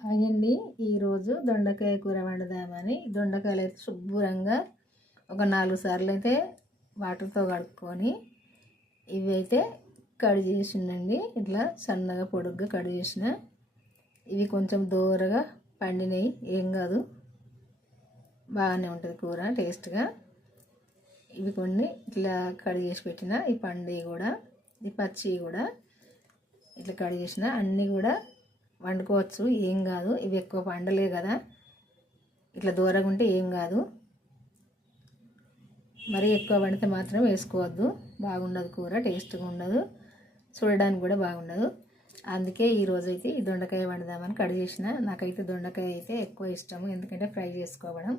అయ్యండి ఈరోజు దొండకాయ కూర వండుదామని దొండకాయలు అయితే శుభ్రంగా ఒక నాలుగు సార్లు అయితే వాటర్తో కడుక్కొని ఇవి అయితే కడి చేసిండండి. ఇట్లా సన్నగా పొడుగ్గా కడి చేసిన. ఇవి కొంచెం దూరగా పండినవి ఏం కాదు. బాగానే ఉంటుంది కూర టేస్ట్గా. ఇవి కొన్ని ఇట్లా కడి చేసి పెట్టిన. ఈ పండి కూడా ఈ పచ్చి కూడా ఇట్లా కడి చేసిన. అన్నీ కూడా వండుకోవచ్చు. ఏం కాదు. ఇవి ఎక్కువ పండలే కదా. ఇట్లా దూరంగా ఉంటే ఏం కాదు. మరీ ఎక్కువ వండితే మాత్రం వేసుకోవద్దు. బాగుండదు కూర టేస్ట్గా ఉండదు. చూడడానికి కూడా బాగుండదు. అందుకే ఈరోజు అయితే ఈ దొండకాయ వండుదామని కట్ చేసిన. నాకైతే దొండకాయ అయితే ఎక్కువ ఇష్టము. ఎందుకంటే ఫ్రై చేసుకోవడం.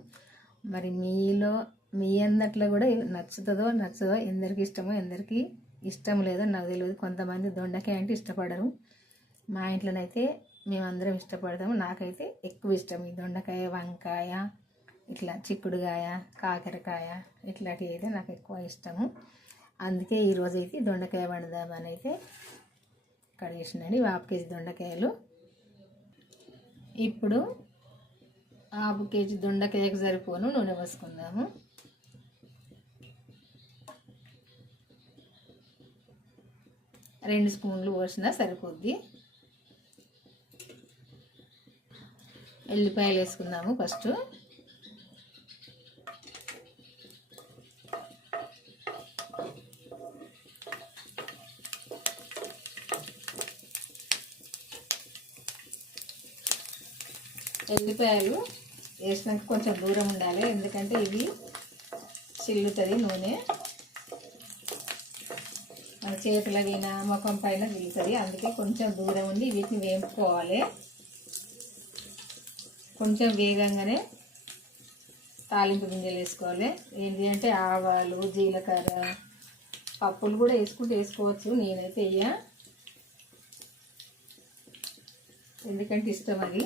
మరి మీలో మీ అందట్లో కూడా నచ్చుతుందో నచ్చదో ఎందరికి ఇష్టమో ఎందరికి ఇష్టం లేదో నాకు తెలియదు. కొంతమంది దొండకాయ అంటే ఇష్టపడరు. మా ఇంట్లోనైతే మేమందరం ఇష్టపడతాము. నాకైతే ఎక్కువ ఇష్టం ఈ దొండకాయ వంకాయ ఇట్లా చిక్కుడుకాయ కాకరకాయ ఇట్లాంటివి అయితే నాకు ఎక్కువ ఇష్టము. అందుకే ఈరోజు అయితే దొండకాయ వండుదామని అయితే కడిగేసినండి హాఫ్ కేజీ దొండకాయలు. ఇప్పుడు హాఫ్ కేజీ దొండకాయకు సరిపోను నూనె పోసుకుందాము. రెండు స్పూన్లు పోసినా సరిపోద్ది. ఎల్లిపాయలు వేసుకుందాము ఫస్ట్. ఎల్లిపాయలు వేసినాక కొంచెం దూరం ఉండాలి ఎందుకంటే ఇవి చిల్లుతుంది నూనె. మన చేతులకైనా ముఖం పైన చిల్లుతుంది అందుకే కొంచెం దూరం ఉండి వీటిని వేపుకోవాలి. కొంచెం వేగంగానే తాలింపు గింజలు వేసుకోవాలి. ఏంటి అంటే ఆవాలు జీలకర్ర పప్పులు కూడా వేసుకుంటే వేసుకోవచ్చు. నేనైతే వెయ్య ఎందుకంటే ఇష్టం అది.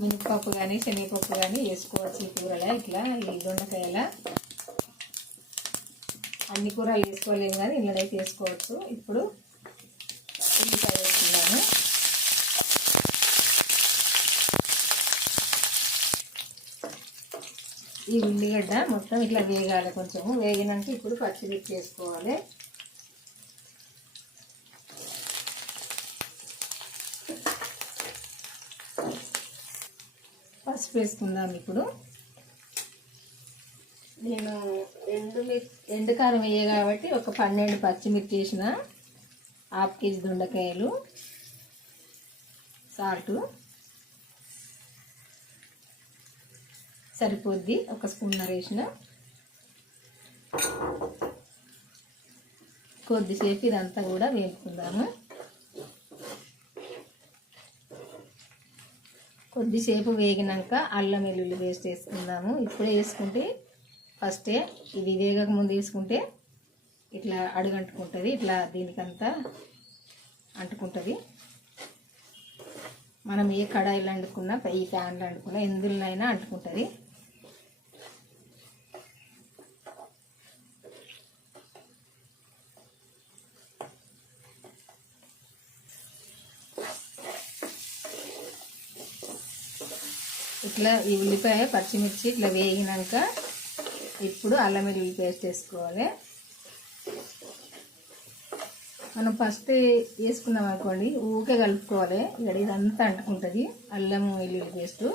మినపప్పు కానీ శనగపప్పు కానీ వేసుకోవచ్చు ఈ కూరలా. ఇట్లా ఈ దొండకాయలా. అన్ని కూరలు వేసుకోలేము కానీ ఇళ్ళనైతే వేసుకోవచ్చు. ఇప్పుడు ఉల్లిపాయ వేసుకున్నాను ఈ ఉల్లిగడ్డ మొత్తం ఇట్లా వేగాలి కొంచెము వేగినాక ఇప్పుడు పచ్చిమిర్చి వేసుకోవాలి. పసుపు వేసుకుందాం ఇప్పుడు. నేను ఎండు ఎండు కారం వేయ కాబట్టి ఒక పన్నెండు పచ్చిమిర్చి వేసిన హాఫ్ కేజీ దొండకాయలు సాల్టు. సరిపోద్ది. ఒక స్పూన్ వేసిన. కొద్దిసేపు ఇదంతా కూడా వేపుకుందాము. కొద్దిసేపు వేగినాక అల్లం వెల్లుల్లి పేస్ట్ వేసుకుందాము. ఇప్పుడే వేసుకుంటే ఫస్టే ఇది వేగక ముందు వేసుకుంటే ఇట్లా అడుగంటుకుంటుంది. ఇట్లా దీనికంతా అంటుకుంటుంది. మనం ఏ కడాయిలు అంటుకున్నా ఈ ప్యాన్లు వండుకున్నా ఎందులోనైనా అంటుకుంటుంది. ఇట్లా ఈ ఉల్లిపాయ పచ్చిమిర్చి ఇట్లా వేగినాక ఇప్పుడు అల్లం వెల్లుల్లి పేస్ట్ వేసుకోవాలి. మనం ఫస్ట్ వేసుకున్నాం అనుకోండి ఊకే కలుపుకోవాలి. ఇక్కడ ఇదంతా అంటుకుంటుంది అల్లం వెల్లుల్లి పేస్టు.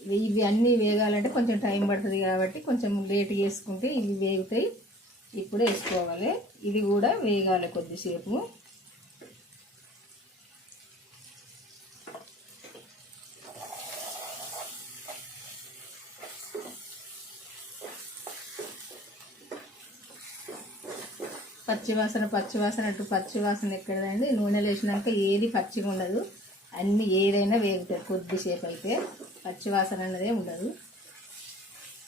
ఇవి అన్నీ వేగాలంటే కొంచెం టైం పడుతుంది కాబట్టి కొంచెం లేట్ వేసుకుంటే ఇవి వేగుతాయి. ఇప్పుడు వేసుకోవాలి. ఇది కూడా వేగాలి కొద్దిసేపు. పచ్చివాసన పచ్చివాసన అటు పచ్చివాసన ఎక్కడదండి. నూనెలు వేసినాక ఏది పచ్చిగా ఉండదు. అన్ని ఏదైనా వేగుతాయి కొద్దిసేపు అయితే. పచ్చివాసన అన్నదే ఉండదు.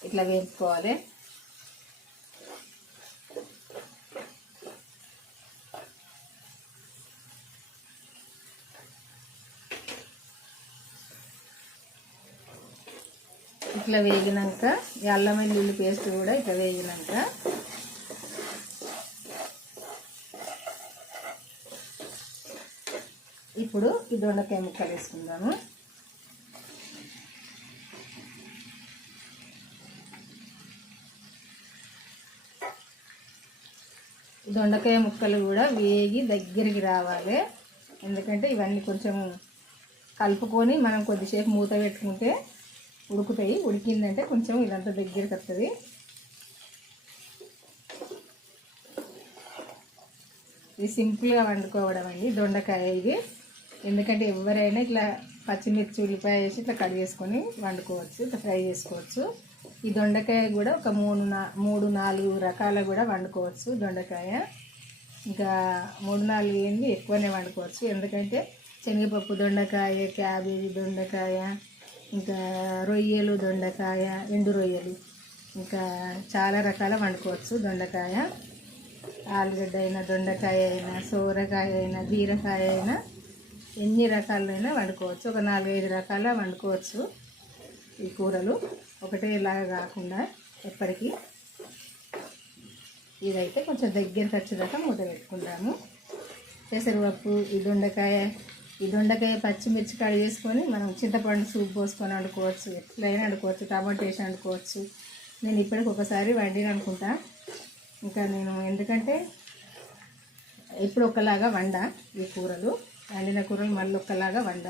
ఇట్లా వేపుకోవాలి. ఇట్లా వేగినాక అల్లం వెల్లుల్లి పేస్ట్ కూడా ఇట్లా వేగినాక ఇప్పుడు ఈ దొండకాయ ముక్కలు వేసుకుందాము. దొండకాయ ముక్కలు కూడా వేగి దగ్గరికి రావాలి. ఎందుకంటే ఇవన్నీ కొంచెం కలుపుకొని మనం కొద్దిసేపు మూత పెట్టుకుంటే ఉడుకుతాయి. ఉడికిందంటే కొంచెం ఇదంతా దగ్గరికి వస్తుంది. ఇది సింపుల్గా వండుకోవడం అండి దొండకాయ ఇది. ఎందుకంటే ఎవరైనా ఇట్లా పచ్చిమిర్చి ఉల్లిపాయ వేసి ఇట్లా కట్ చేసుకొని వండుకోవచ్చు ఇట్లా ఫ్రై చేసుకోవచ్చు. ఈ దొండకాయ కూడా ఒక మూడు నా మూడు నాలుగు రకాల కూడా వండుకోవచ్చు దొండకాయ. ఇంకా మూడు నాలుగు ఏంది ఎక్కువనే వండుకోవచ్చు. ఎందుకంటే శనగపప్పు దొండకాయ క్యాబేజీ దొండకాయ ఇంకా రొయ్యలు దొండకాయ ఎండు రొయ్యలు ఇంకా చాలా రకాల వండుకోవచ్చు దొండకాయ. ఆలుగడ్డ అయినా దొండకాయ అయినా సోరకాయ అయినా బీరకాయ అయినా ఎన్ని రకాలైనా వండుకోవచ్చు. ఒక నాలుగైదు రకాల వండుకోవచ్చు ఈ కూరలు. ఒకటే ఇలాగా కాకుండా ఎప్పటికీ ఇదైతే కొంచెం దగ్గరికి వచ్చేదాకా మూత పెట్టుకుంటాము. పెసరపప్పు ఈ దొండకాయ ఈ దొండకాయ పచ్చిమిర్చి కడి చేసుకొని మనం చింతపండు సూప్ పోసుకొని వండుకోవచ్చు. ఎట్లయినా వండుకోవచ్చు. టమాటో వేసి వండుకోవచ్చు. నేను ఇప్పటికి ఒకసారి వండిన అనుకుంటా. ఇంకా నేను ఎందుకంటే ఇప్పుడు ఒకలాగా వండ ఈ కూరలు. వండిన కూరలు మళ్ళీ ఒక్కలాగా వండ.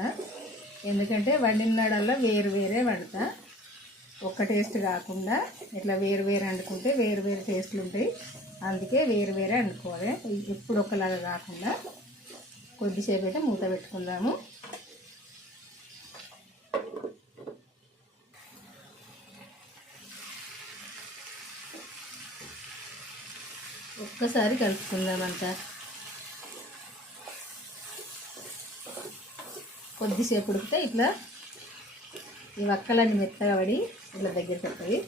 ఎందుకంటే వండినడల్లా వేరు వేరే వండుతా. ఒక్క టేస్ట్ కాకుండా ఇట్లా వేరు వేరు వండుకుంటే వేరు వేరు టేస్ట్లు ఉంటాయి అందుకే వేరు వేరే వండుకోవాలి. ఎప్పుడు ఒకలాగా కాకుండా కొద్దిసేపు అయితే మూత పెట్టుకుందాము. ఒక్కసారి కలుపుకుందామంట కొద్దిసేపు ఉడికితే ఇట్లా ఈ వక్కలన్నీ మెత్తగా పడి ఇట్లా దగ్గరికి వస్తుంది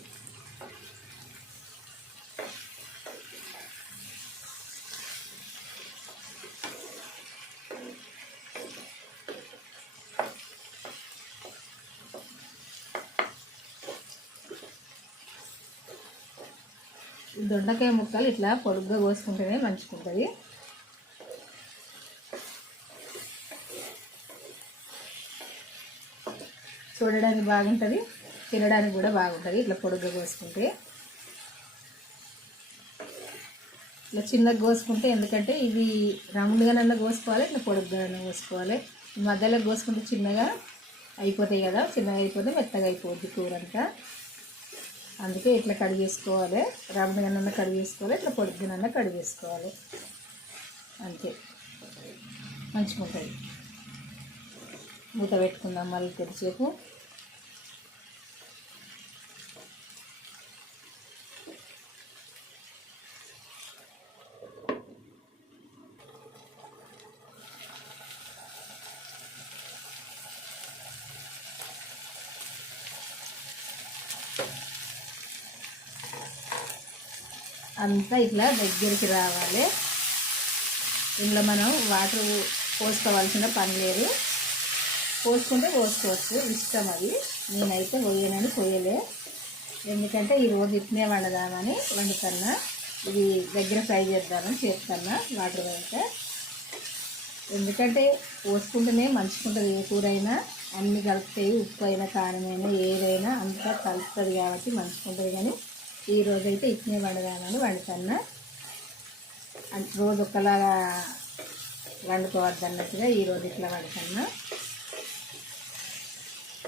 దొండకాయ ముక్కలు ఇట్లా పొడుగ్గా కోసుకుంటేనే మంచుకుంటుంది చూడడానికి బాగుంటుంది తినడానికి కూడా బాగుంటుంది. ఇట్లా పొడుగ్గా కోసుకుంటే. ఇట్లా చిన్నగా కోసుకుంటే ఎందుకంటే ఇవి రౌండ్గానన్నా కోసుకోవాలి ఇట్లా పొడుగ్గానన్నా కోసుకోవాలి. మధ్యలో కోసుకుంటే చిన్నగా అయిపోతాయి కదా చిన్నగా అయిపోతే మెత్తగా అయిపోద్ది కూర అంతా అందుకే ఇట్లా కడిగేసుకోవాలి రౌండ్గానన్నా కడిగేసుకోవాలి ఇట్లా పొడుగ్గానన్నా కడిగేసుకోవాలి అంతే. మంచిగా ఉంటుంది మూత పెట్టుకుందాం మళ్ళీ కొద్దిసేపు అంతా ఇట్లా దగ్గరికి రావాలి. ఇందులో మనం వాటర్ పోసుకోవాల్సిన పని లేదు. పోసుకుంటే పోసుకోవచ్చు. ఇష్టం అది. నేనైతే పోయానని పోయలే. ఎందుకంటే ఈరోజు ఇట్నే వండదామని వండుతున్నా. ఇది దగ్గర ఫ్రై చేద్దామని చేస్తున్నా వాటర్ అయితే. ఎందుకంటే పోసుకుంటేనే మంచుకుంటుంది ఏ కూర అయినా అన్ని కలుపుతాయి. ఉప్పు అయినా కారమైనా ఏదైనా అంతా కలుపుతుంది కాబట్టి మంచుకుంటుంది కానీ ఈ అయితే ఇట్నే వండదామని వండుతున్నా. అంటే రోజు ఒకలాగా వండుకోవద్దు అన్నట్టుగా ఈరోజు ఇట్లా వండుతున్నా.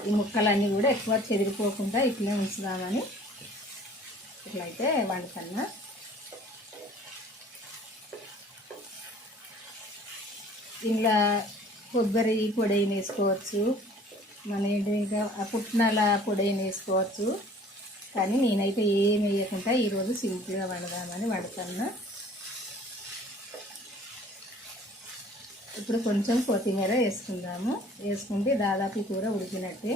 ఈ ముక్కలన్నీ కూడా ఎక్కువ చెదిరిపోకుండా ఇట్లే ఉంచుదామని ఇట్లయితే వండుతున్నా. ఇలా కొబ్బరి పొడి వేసుకోవచ్చు. మన ఏంటి ఇంకా పుట్నాల పొడి వేసుకోవచ్చు. కానీ నేనైతే ఏం వేయకుండా ఈరోజు సింపుల్గా వండదామని వండుతున్నా. ఇప్పుడు కొంచెం కొత్తిమీర వేసుకుందాము. వేసుకుంటే దాదాపు కూర ఉడికినట్టే.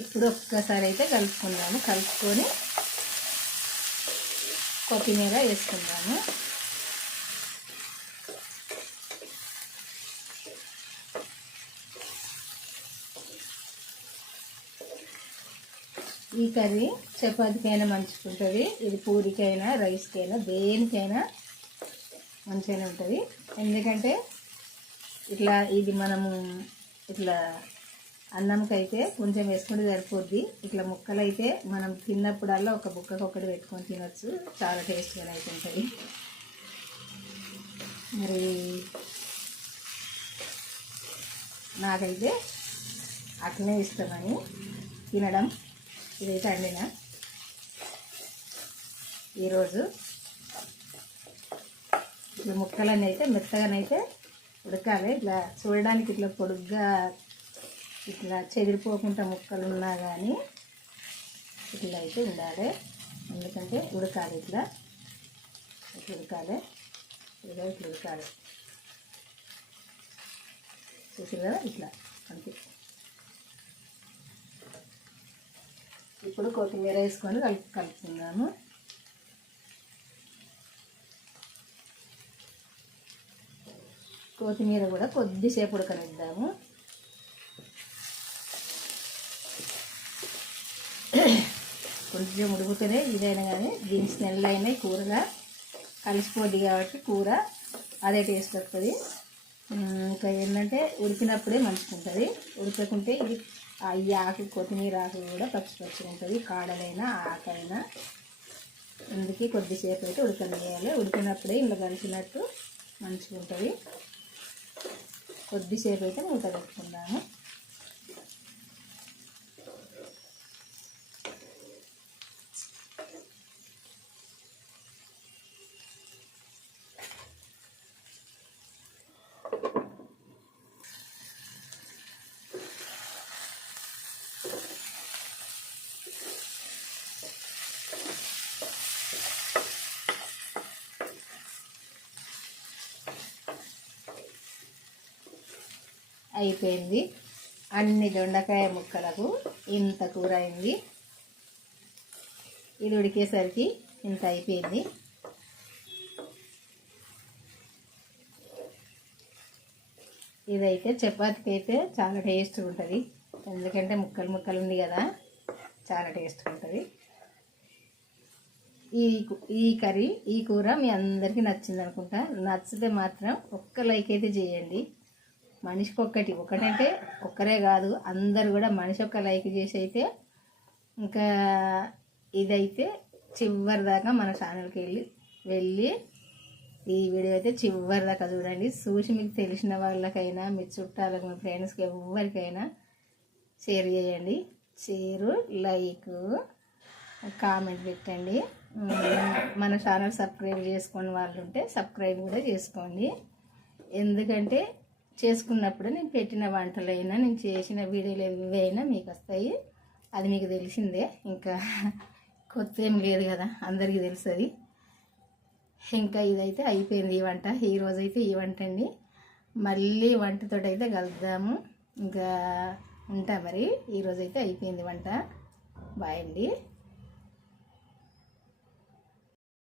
ఇప్పుడు ఒక్కసారి అయితే కలుపుకుందాము. కలుపుకొని కొత్తిమీర వేసుకుందాము. ఈ కర్రీ చపాతీకైనా మంచుకుంటుంది ఇది పూరికైనా రైస్కైనా దేనికైనా మంచిగానే ఉంటుంది. ఎందుకంటే ఇట్లా ఇది మనము ఇట్లా అన్నంకైతే కొంచెం వేసుకుంటే సరిపోద్ది. ఇట్లా ముక్కలు అయితే మనం తిన్నప్పుడల్లా ఒక బుక్కకు ఒకటి పెట్టుకొని తినొచ్చు. చాలా టేస్ట్గా అయితే ఉంటుంది మరి నాకైతే అట్లనే ఇష్టమని తినడం ఇదైతే అండిన. ఈరోజు ఇట్లా ముక్కలన్నీ అయితే మెత్తగానైతే ఉడకాలి. ఇట్లా చూడడానికి ఇట్లా పొడుగ్గా ఇట్లా చెదిరిపోకుండా ముక్కలు ఉన్నా కానీ ఇట్లా అయితే ఉండాలి. ఎందుకంటే ఉడకాలి ఇట్లా. ఇట్లా ఉడకాలి. ఇట్లా ఇట్లా ఉడకాలి. చూసారు కదా ఇట్లా. అంతే. ఇప్పుడు కొత్తిమీర వేసుకొని కలుపు కలుపుకుందాము. కొత్తిమీర కూడా కొద్దిసేపు ఉడకనిద్దాము. కొంచెం ఉడుకుతూనే ఇదైనా కానీ దీని స్మెల్ అయినా కూరగా. కలిసిపోద్ది కాబట్టి కూర అదే టేస్ట్ వస్తుంది ఇంకా ఏంటంటే ఉడికినప్పుడే మంచుకుంటుంది ఉడకకుంటే ఇది ఈ ఆకు కొత్తిమీర ఆకు కూడా పచ్చి పచ్చిగా ఉంటుంది కాడలైనా ఆకైనా. అందుకే కొద్దిసేపు అయితే ఉడకనియాలి ఉడికినప్పుడే ఇంట్లో కలిసినట్టు మంచిగా ఉంటుంది కొద్దిసేపు అయితే మూత పెట్టుకుందాము. అయిపోయింది. అన్ని దొండకాయ ముక్కలకు ఇంత కూర అయింది. ఇది ఉడికేసరికి ఇంత అయిపోయింది. ఇదైతే చపాతీకి అయితే చాలా టేస్ట్గా ఉంటుంది. ఎందుకంటే ముక్కలు ముక్కలు ఉంది కదా చాలా టేస్ట్గా ఉంటుంది. ఈ ఈ కర్రీ ఈ కూర మీ అందరికీ నచ్చింది అనుకుంటా నచ్చితే మాత్రం ఒక్క లైక్ అయితే చేయండి. మనిషికి ఒక్కటి ఒకటంటే ఒక్కరే కాదు అందరు కూడా మనిషి ఒక్క లైక్ చేసి అయితే ఇంకా ఇదైతే చివరి దాకా మన ఛానల్కి వెళ్ళి వెళ్ళి ఈ వీడియో అయితే చివరి దాకా చూడండి. చూసి మీకు తెలిసిన వాళ్ళకైనా మీ చుట్టాలకు మీ ఫ్రెండ్స్కి ఎవరికైనా షేర్ చేయండి. షేరు లైక్ కామెంట్ పెట్టండి. మన ఛానల్ సబ్స్క్రైబ్ చేసుకుని వాళ్ళు ఉంటే సబ్స్క్రైబ్ కూడా చేసుకోండి. ఎందుకంటే చేసుకున్నప్పుడు నేను పెట్టిన వంటలైనా నేను చేసిన వీడియోలు ఏవైనా మీకు వస్తాయి. అది మీకు తెలిసిందే. ఇంకా కొత్త ఏం లేదు కదా అందరికీ తెలుస్తుంది ఇంకా ఇదైతే అయిపోయింది ఈ వంట. ఈ అయితే ఈ వంట అండి. మళ్ళీ వంటతో అయితే కలుద్దాము. ఇంకా ఉంటా మరి. ఈరోజైతే అయిపోయింది వంట. బాయ్ అండి.